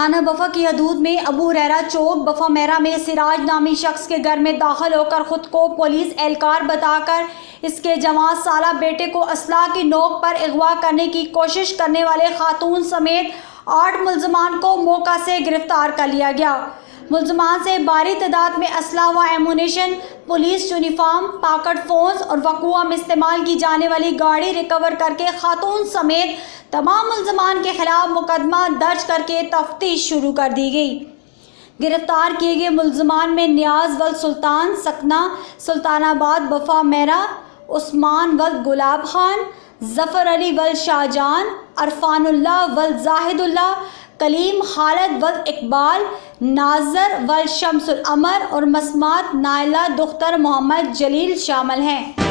थाना बफा की हदूद में अबू हुरैरा चौक बफा मेरा में सिराज नामी शख्स के घर में दाखिल होकर खुद को पुलिस एहलकार बताकर इसके जवान साला बेटे को असला की नोक पर अगवा करने की कोशिश करने वाले खातून समेत 8 मुल्ज़मान को मौका से गिरफ्तार कर लिया गया। मुल्ज़मान से भारी तादाद में असला व ammunition, police uniform, pocket phones और वक़ुआ में इस्तेमाल की जाने वाली गाड़ी रिकवर करके खातून समेत तमाम मुल्ज़मान के खिलाफ मुकदमा दर्ज करके तफ्तीश शुरू कर दी गई। गिरफ्तार किए गए मुल्ज़मान में नियाज वल सुल्तान सकना सुल्तानाबाद बफा मेरा, उस्मान वल गुलाब खान, जफ़र अली वल शाहजान, अरफानुल्लाह वल जाहिदुल्लाह, कलीम खालिद वल इकबाल, नाजर वल शमसुल अमर और मसमात नाइला दुख्तर मोहम्मद जलील शामिल हैं।